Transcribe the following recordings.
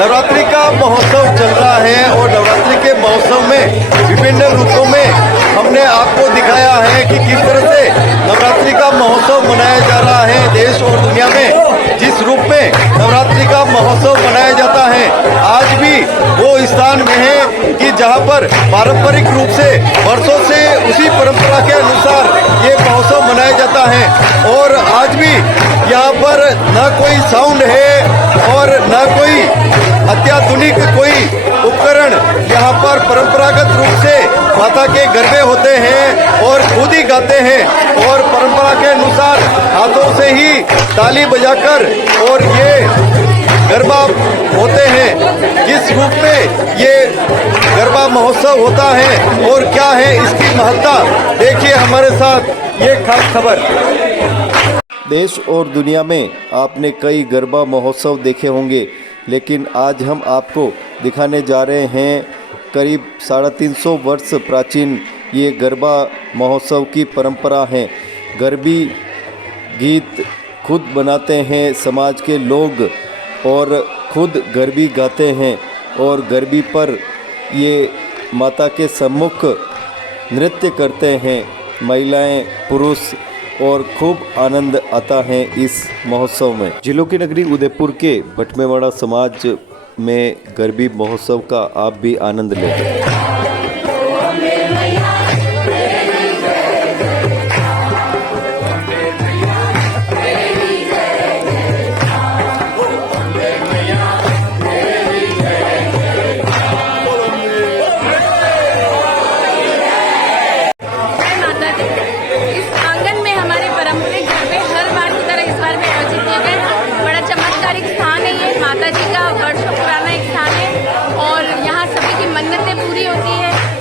नवरात्रि का महोत्सव चल रहा है और नवरात्रि के महोत्सव में विभिन्न रूपों में हमने आपको दिखाया है कि किस तरह से नवरात्रि का महोत्सव मनाया जा रहा है देश और दुनिया में। जिस रूप में नवरात्रि का महोत्सव मनाया जाता है, आज भी वो स्थान में है कि जहां पर पारंपरिक रूप से वर्षों से उसी परंपरा के अनुसार ये महोत्सव मनाया जाता है। और आज भी यहाँ पर न कोई साउंड है और न कोई अत्याधुनिक कोई उपकरण, यहाँ पर परंपरागत रूप से माता के गरबे होते हैं और खुद ही गाते हैं और परंपरा के अनुसार हाथों से ही ताली बजाकर और ये गरबा होते हैं। किस रूप में ये गरबा महोत्सव होता है और क्या है इसकी महत्ता, देखिए हमारे साथ ये खास खबर। देश और दुनिया में आपने कई गरबा महोत्सव देखे होंगे, लेकिन आज हम आपको दिखाने जा रहे हैं करीब 350 वर्ष प्राचीन ये गरबा महोत्सव की परंपरा है। गरबी गीत खुद बनाते हैं समाज के लोग और खुद गरबी गाते हैं और गरबी पर ये माता के सम्मुख नृत्य करते हैं महिलाएं, पुरुष, और खूब आनंद आता है इस महोत्सव में। जिलों की नगरी उदयपुर के बटमेवाड़ा समाज में गरबी महोत्सव का आप भी आनंद लें।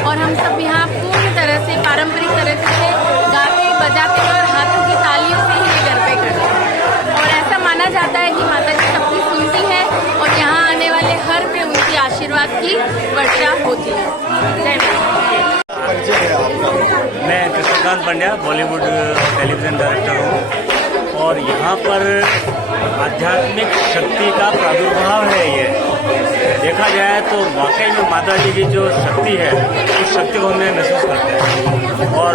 और हम सब यहाँ पूरी तरह से पारंपरिक तरह से गाते बजाते हैं और हाथों की तालियों से ही ये गरबे करते हैं। और ऐसा माना जाता है कि माता जी सबकी सुनती है और यहाँ आने वाले हर पे उनकी आशीर्वाद की वर्षा होती है। मैं कृष्णकांत पंड्या बॉलीवुड टेलीविज़न डायरेक्टर हूँ और यहाँ पर आध्यात्मिक शक्ति का प्रादुर्भाव है। ये देखा जाए तो वाकई में माता जी की जो शक्ति है उस शक्ति को हमें महसूस करते हैं और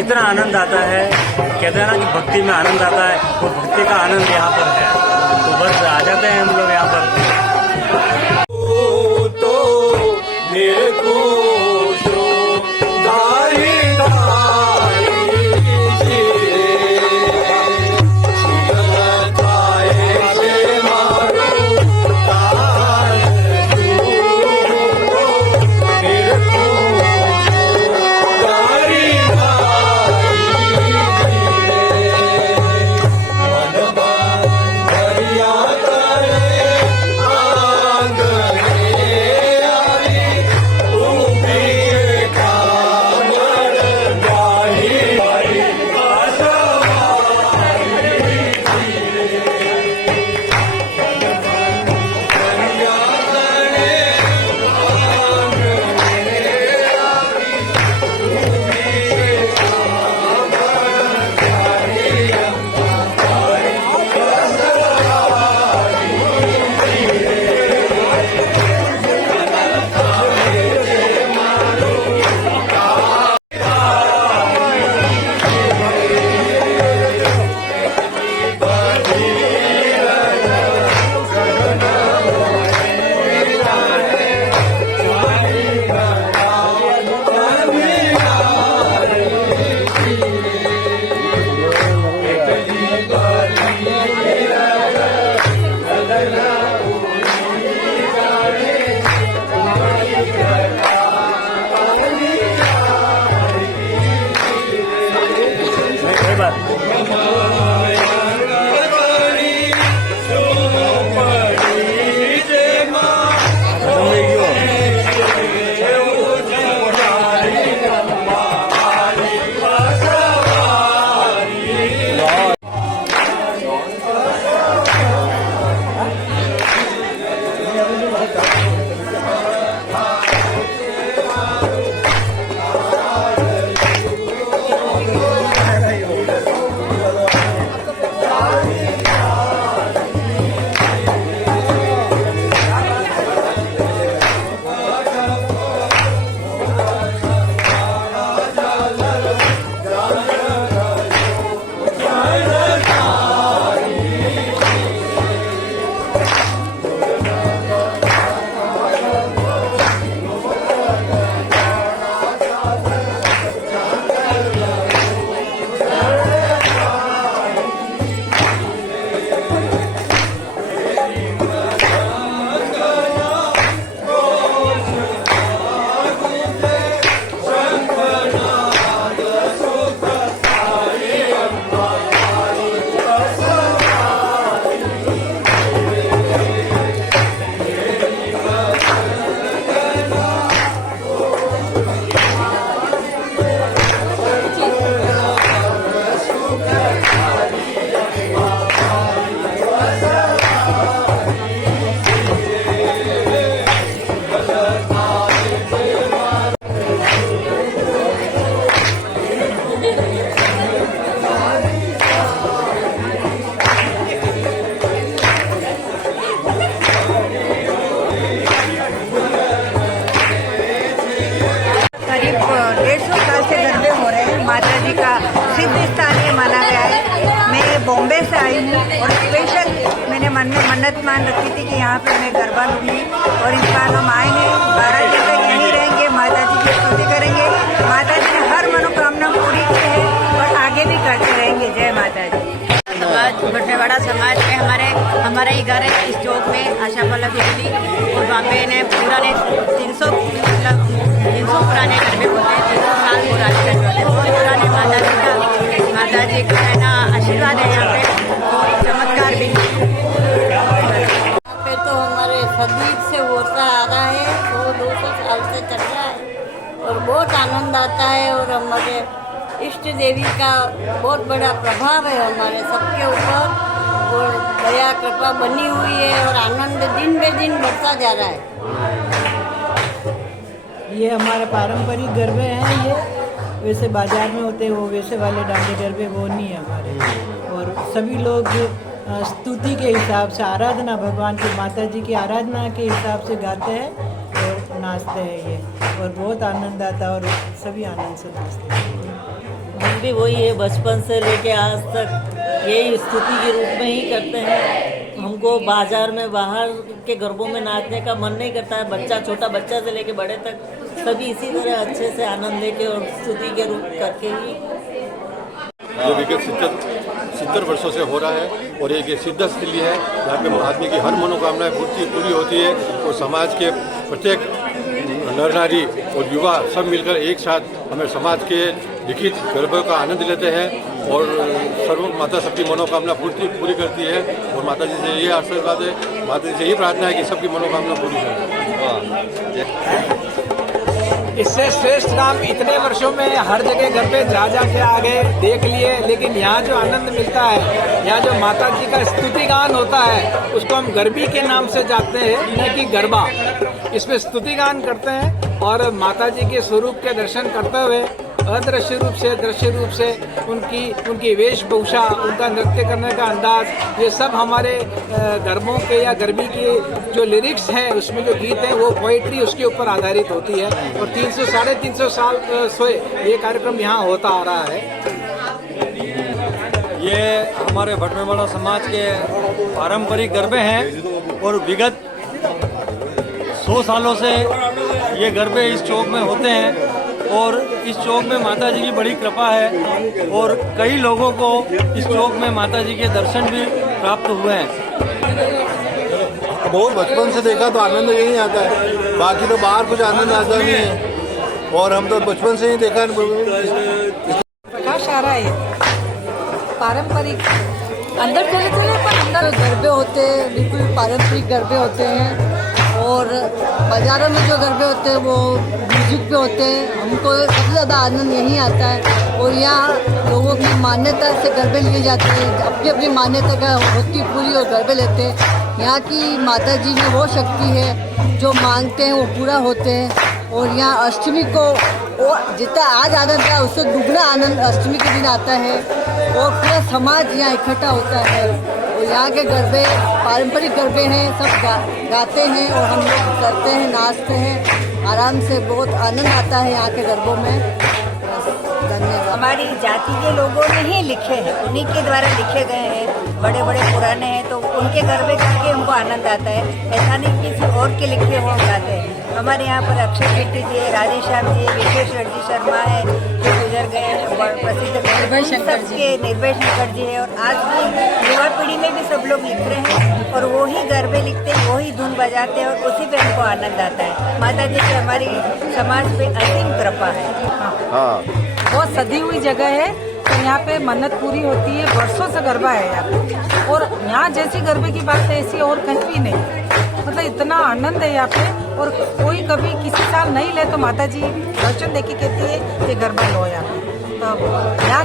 इतना आनंद आता है। कहते हैं ना कि भक्ति में आनंद आता है, वो भक्ति का आनंद यहाँ पर है। तो बस आ जाते हैं हम लोग यहाँ पर। बॉम्बे से आई हूँ और स्पेशल मैंने मन में मन्नत मान रखी थी कि यहाँ पे मैं गरबा लूँगी और इस बार हम आएंगे 12 दिन तक यहीं रहेंगे, माता जी की स्तुति करेंगे। माता जी ने हर मनोकामना पूरी की है और आगे भी करते रहेंगे। जय माता जी। समाज बड़ा समाज में हमारा ही घर है इस चौक में आशा पल्लव बिजली और बॉम्बे ने पुराने 300 पुराने गरबे होते हैं, 300 साल पुराने गरबे होते हैं। बहुत पुराने माता जी का है ना आशीर्वाद है यहाँ पे, चमत्कार भी। पे तो हमारे सदी से होता आ रहा है, 200 साल से चल रहा है और बहुत आनंद आता है। और हमारे इष्ट देवी का बहुत बड़ा प्रभाव है हमारे सबके ऊपर और दया कृपा बनी हुई है और आनंद दिन बे दिन बढ़ता जा रहा है। ये हमारे पारंपरिक गरबे हैं। ये वैसे बाजार में होते हैं वो वैसे वाले डांडे गरबे वो नहीं है हमारे। और सभी लोग स्तुति के हिसाब से आराधना, भगवान की माता जी की आराधना के हिसाब से गाते हैं और नाचते हैं ये, और बहुत आनंद आता है और सभी आनंद से नाचते हैं। हम भी वही है, बचपन से लेके आज तक यही स्तुति के रूप में ही करते हैं। हमको बाजार में बाहर के गरबों में नाचने का मन नहीं करता है। छोटा बच्चा से लेके बड़े तक सभी इसी तरह अच्छे से आनंद लेके और स्तुति के रूप करके ही। ये विगत 70 वर्षों से हो रहा है और एक सिद्ध स्थली है जहाँ पे आदमी की हर मनोकामनाएं पूरी होती है और समाज के प्रत्येक नर नारी और युवा सब मिलकर एक साथ हमें समाज के लिखित गरबे का आनंद लेते हैं और सर्व माता सबकी मनोकामना पूरी करती है। और माता जी से ये आशीर्वाद है, माता जी से ये प्रार्थना है कि सबकी मनोकामना पूरी करें। इससे श्रेष्ठ काम इतने वर्षों में हर जगह घर पे जा के आगे देख लिए, लेकिन यहाँ जो आनंद मिलता है, यहाँ जो माता जी का स्तुति गान होता है उसको हम गरबी के नाम से जानते हैं, न कि गरबा। इसमें स्तुति गान करते हैं और माता जी के स्वरूप के दर्शन करते हुए अदृश्य रूप से दृश्य रूप से उनकी वेशभूषा, उनका नृत्य करने का अंदाज, ये सब हमारे गरबों के या गरबी के जो लिरिक्स हैं उसमें जो गीत हैं वो पोइट्री उसके ऊपर आधारित होती है। और 300-350 साल से ये कार्यक्रम यहाँ होता आ रहा है। ये हमारे भटमेवाड़ा समाज के पारंपरिक गरबे हैं और विगत 100 सालों से ये गरबे इस चौक में होते हैं और इस चौक में माता जी की बड़ी कृपा है और कई लोगों को इस चौक में माता जी के दर्शन भी प्राप्त हुए हैं। बहुत बचपन से देखा तो आनंद यही आता है, बाकी तो बाहर कुछ आनंद आता नहीं है और हम तो बचपन से ही देखा। प्रकाश आ रहा है पारंपरिक अंदर चले पर अंदर गरबे होते हैं, बिल्कुल पारंपरिक गरबे होते हैं। और बाज़ारों में जो गरबे होते हैं वो म्यूजिक पे होते हैं। हमको सबसे ज़्यादा आनंद यहीं आता है। और यहाँ लोगों की मान्यता से गरबे लिए जाते हैं, अपनी अपनी मान्यता का होती पूरी और गरबे लेते हैं। यहाँ की माता जी में वो शक्ति है, जो मांगते हैं वो पूरा होते हैं। और यहाँ अष्टमी को और जितना आज आनंद है उससे दुगना आनंद अष्टमी के दिन आता है और पूरा समाज यहाँ इकट्ठा होता है। और यहाँ के गरबे पारंपरिक गरबे हैं, सब गाते हैं और हम लोग करते हैं, नाचते हैं आराम से। बहुत आनंद आता है यहाँ के गरबों में। धन्यवाद। हमारी जाति के लोगों ने ही लिखे हैं, उन्हीं के द्वारा लिखे गए हैं, बड़े बड़े पुराने हैं तो उनके गरबे करके हमको आनंद आता है। ऐसा नहीं किसी और के लिखे हुए गाते हैं। हमारे यहाँ पर अक्षय कीर्ति जी है, राधेश्याम जी है, विश्वेश्वर जी शर्मा है जो गुजर गए हैं, प्रसिद्ध निर्भय शंकर जी है। और आज भी युवा पीढ़ी में भी सब लोग लिख रहे हैं और वो ही गरबे लिखते हैं, वो ही धुन बजाते हैं और उसी पे हमको आनंद आता है। माता जी की हमारी समाज पे असीम कृपा है। हाँ, बहुत सदी हुई जगह है तो यहाँ पे मन्नत पूरी होती है। वर्षों से गरबा है यहाँ पे और यहाँ जैसी गरबे की बात है ऐसी और कहीं भी नहीं। मतलब इतना आनंद है यहाँ पे। और कोई कभी किसी साल नहीं ले तो माता जी दर्शन देके कहती है कि गरबा लो यहाँ पे। तो यहाँ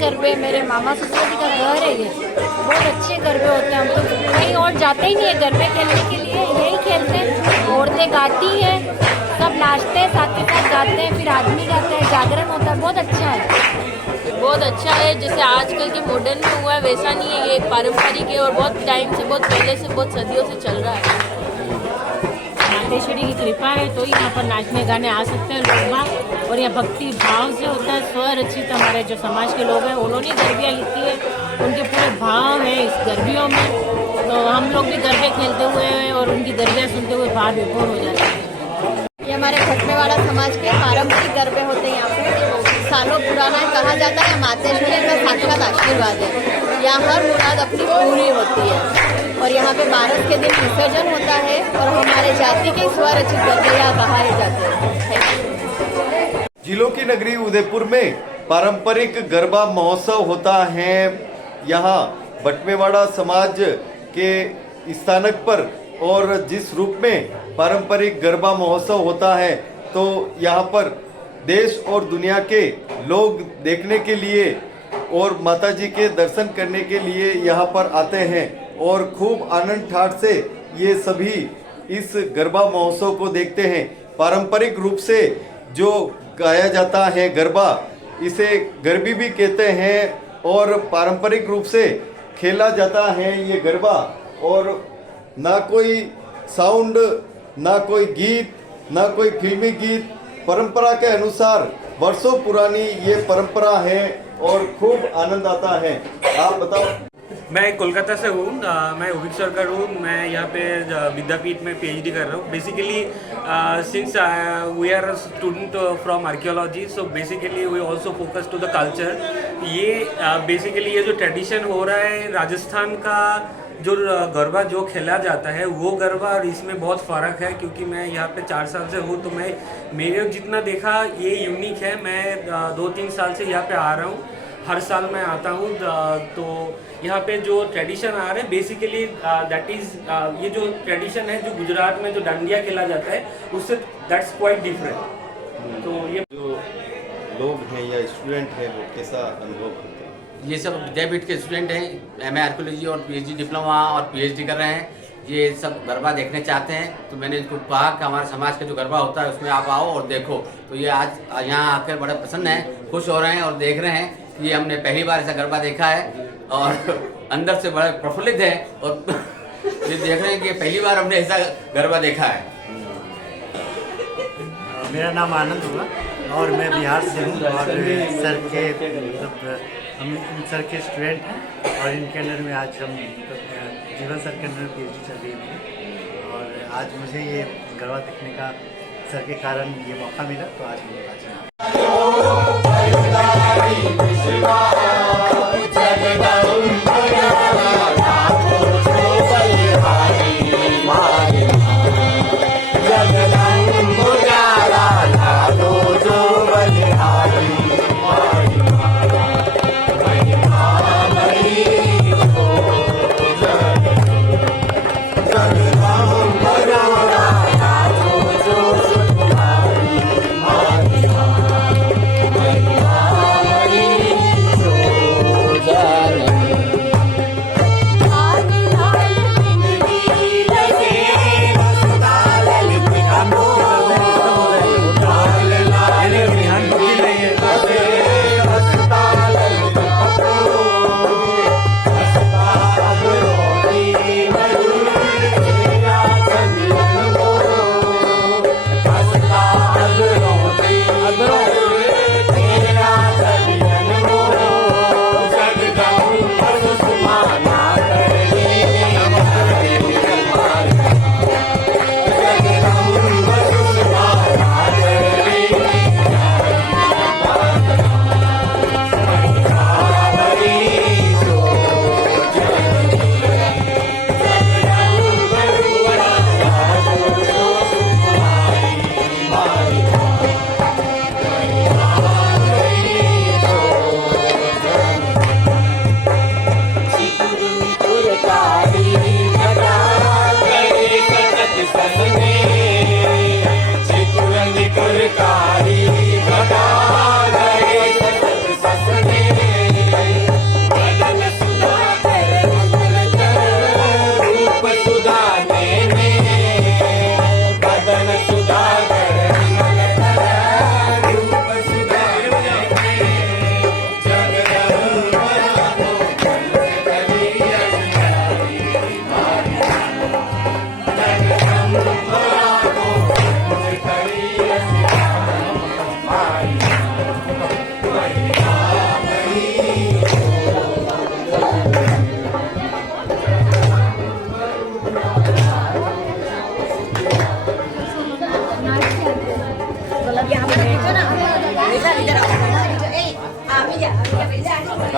गरबे, मेरे मामा ससुर जी का घर है ये, बहुत अच्छे गरबे होते हैं। हम तो कहीं और जाते ही नहीं है गरबे खेलने के लिए, यही खेलते हैं। औरतें गाती हैं, सब नाचते हैं, साथ के साथ गाते हैं, फिर आदमी गाते हैं, जागरण होता है, बहुत अच्छा है। बहुत अच्छा है, जैसे आजकल के मॉडर्न में हुआ है वैसा नहीं है, ये पारंपरिक है और बहुत टाइम से, बहुत पहले से, बहुत सदियों से चल रहा है। मातेश्वरी की कृपा है तो यहाँ पर नाचने गाने आ सकते हैं लोग बाग, और यह भक्ति भाव से होता है। स्वरचित हमारे जो समाज के लोग हैं उन्होंने गरबियाँ लिखी है, उनके पूरे भाव हैं इस गरबियों में, तो हम लोग भी गरबे खेलते हुए और उनकी गरबियाँ सुनते हुए भाव विभोर हो जाते हैं। ये हमारे भटमेवाड़ा समाज के पारंपरिक गरबे होते हैं। यहाँ पे सालों पुराना कहा जाता है, मातेश्वरी का साक्षात आशीर्वाद है। यहाँ हर मुराद अपनी पूरी होती है और यहाँ पे 12 के दिन विसर्जन होता है और हमारे जाति के स्वरचित गरबे यहाँ बहाए जाते हैं। जिलों की नगरी उदयपुर में पारंपरिक गरबा महोत्सव होता है। यहाँ बटमेवाड़ा समाज के स्थानक पर और जिस रूप में पारंपरिक गरबा महोत्सव होता है, तो यहाँ पर देश और दुनिया के लोग देखने के लिए और माता जी के दर्शन करने के लिए यहाँ पर आते हैं और खूब आनंद ठाठ से ये सभी इस गरबा महोत्सव को देखते हैं। पारंपरिक रूप से जो गाया जाता है गरबा, इसे गरबी भी कहते हैं और पारंपरिक रूप से खेला जाता है ये गरबा, और ना कोई साउंड, ना कोई गीत, ना कोई फिल्मी गीत, परंपरा के अनुसार वर्षों पुरानी ये परंपरा है और खूब आनंद आता है। आप बताओ। मैं कोलकाता से हूँ, मैं उदित सरकार हूँ, मैं यहाँ पे विद्यापीठ में PhD कर रहा हूँ। Basically since we are student from archaeology, so basically we also focus to the culture. ये बेसिकली ये जो ट्रेडिशन हो रहा है राजस्थान का, जो गरबा जो खेला जाता है वो गरबा और इसमें बहुत फ़र्क है, क्योंकि मैं यहाँ पे 4 साल से हूँ, तो मैं मेरे जितना देखा ये यूनिक है। मैं 2-3 साल से यहाँ पे आ रहा हूँ, हर साल मैं आता हूँ। तो यहाँ पे जो ट्रेडिशन आ रहे हैं बेसिकली दैट इज़ ये जो ट्रेडिशन है जो गुजरात में जो डांडिया खेला जाता है उससे दैट्स क्वाइट डिफरेंट। तो ये जो लोग हैं या स्टूडेंट हैं वो कैसा अनुभव करते हैं? ये सब विद्यापीठ के स्टूडेंट हैं, MA आर्कियोलॉजी और PhD डिप्लोमा और PhD कर रहे हैं। ये सब गरबा देखने चाहते हैं, तो मैंने इनको कहा कि हमारे समाज का जो गरबा होता है उसमें आप आओ और देखो। तो ये आज यहाँ आकर बड़े प्रसन्न हैं, खुश हो रहे हैं और देख रहे हैं कि ये हमने पहली बार ऐसा गरबा देखा है और अंदर से बड़े प्रफुल्लित हैं और ये देख रहे हैं कि पहली बार हमने ऐसा गरबा देखा है। मेरा नाम आनंद हुआ और मैं बिहार से हूँ और सर के हम इन सर के स्टूडेंट हैं और इनके अंडर में आज हम जीवन सर के अंडर में PhD चल रही है और आज मुझे ये गरबा देखने का सर के कारण ये मौका मिला, तो आज मेरे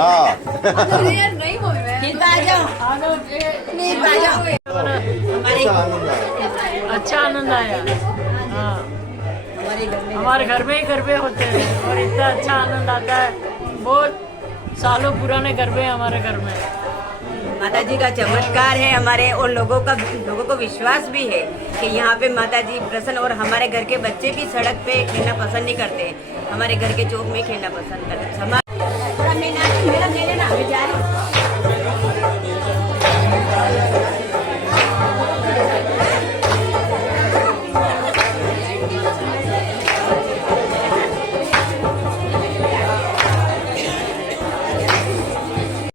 हाँ नहीं हुई हमारे अच्छा आनंद आया। हाँ, हमारे घर में ही गरबे होते हैं और इतना अच्छा आनंद आता है। बहुत सालों पुराने गरबे हैं हमारे घर में। माता जी का चमत्कार है हमारे, और लोगों को विश्वास भी है कि यहाँ पे माता जी प्रसन्न, और हमारे घर के बच्चे भी सड़क पे खेलना पसंद नहीं करते, हमारे घर के चौक में खेलना पसंद करते।